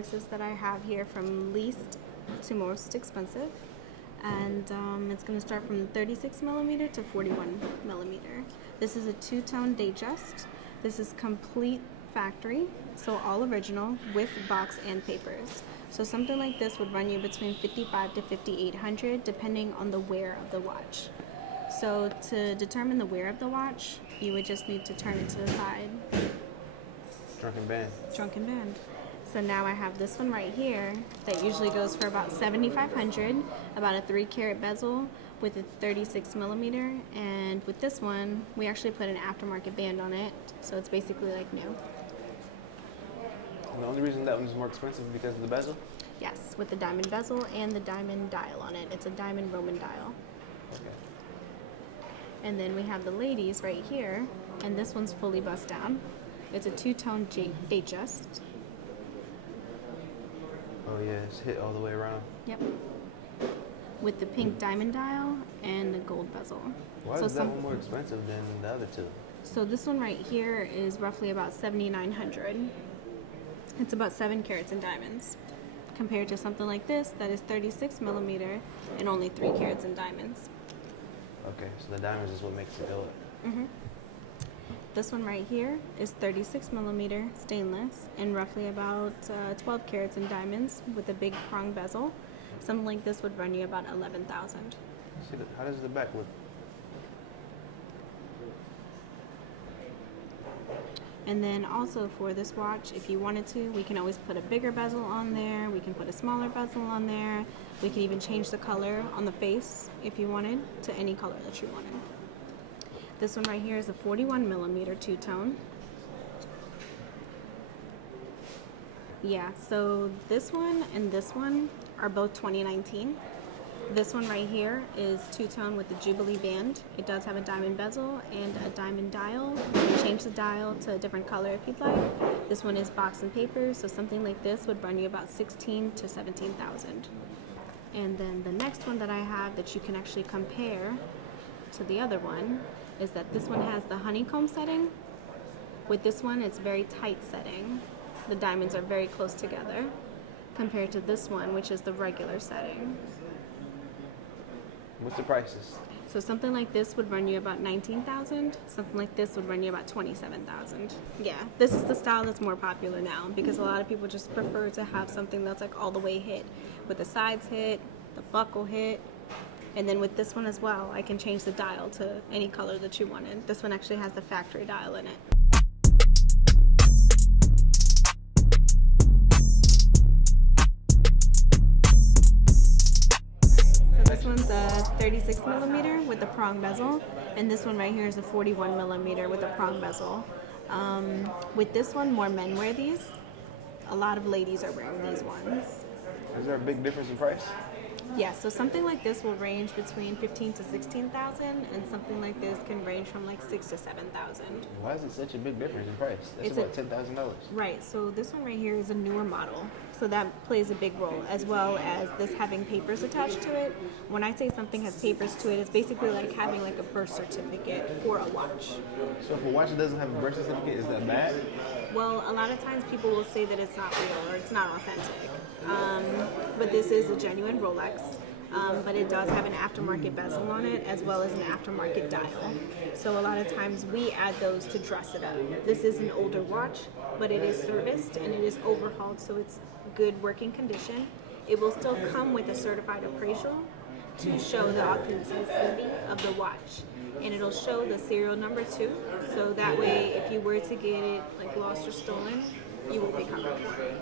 Rolexes that I have here from least to most expensive. And it's going to start from 36 millimeter to 41 millimeter. This is a two-tone Datejust. This is complete factory, so all original with box and papers. So something like this would run you between 55 to 5,800 depending on the wear of the watch. So to determine the wear of the watch, you would just need to turn it to the side. Drunken band. Drunken band. So now I have this one right here that usually goes for about 7,500, about a 3-carat bezel with a 36 millimeter. And with this one, we actually put an aftermarket band on it, so it's basically like new. And the only reason that one's more expensive is because of the bezel? Yes, with the diamond bezel and the diamond dial on it. It's a diamond Roman dial. Okay. And then we have the ladies right here, and this one's fully bust down. It's a two-tone Datejust. Oh yeah, it's hit all the way around. Yep. With the pink diamond dial and the gold bezel. Why is that one more expensive than the other two? So this one right here is roughly about 7,900. It's about 7 carats in diamonds, compared to something like this that is 36 millimeter and only 3 carats in diamonds. Okay, so the diamonds is what makes it go up. Mm-hmm. This one right here is 36 millimeter stainless and roughly about 12 carats in diamonds with a big prong bezel. Something like this would run you about 11,000. How does the back look? And then also for this watch, if you wanted to, we can always put a bigger bezel on there. We can put a smaller bezel on there. We can even change the color on the face if you wanted to any color that you wanted. This one right here is a 41 millimeter two-tone. Yeah, so this one and this one are both 2019. This one right here is two-tone with the Jubilee band. It does have a diamond bezel and a diamond dial. You can change the dial to a different color if you'd like. This one is box and paper, so something like this would run you about 16 to 17,000. And then the next one that I have that you can actually compare to the other one is that this one has the honeycomb setting. With this one, it's very tight setting. The diamonds are very close together compared to this one, which is the regular setting. What's the prices? So something like this would run you about 19,000. Something like this would run you about 27,000. Yeah, this is the style that's more popular now because a lot of people just prefer to have something that's like all the way hit, with the sides hit, the buckle hit. And then with this one as well, I can change the dial to any color that you wanted. This one actually has the factory dial in it. So this one's a 36 millimeter with a prong bezel, and this one right here is a 41 millimeter with a prong bezel. With this one, more men wear these. A lot of ladies are wearing these ones. Is there a big difference in price? Yeah, so something like this will range between 15 to 16,000, and something like this can range from like 6 to 7,000. Why is it such a big difference in price? That's about $10,000. Right. So this one right here is a newer model, so that plays a big role, as well as this having papers attached to it. When I say something has papers to it, it's basically like having like a birth certificate for a watch. So if a watch doesn't have a birth certificate, is that bad? Well, a lot of times people will say that it's not real or it's not authentic. But this is a genuine Rolex, but it does have an aftermarket bezel on it as well as an aftermarket dial. So a lot of times we add those to dress it up. This is an older watch, but it is serviced and it is overhauled, so it's good working condition. It will still come with a certified appraisal to show the authenticity of the watch. And it'll show the serial number too, so that way if you were to get it like lost or stolen, you will be covered for it.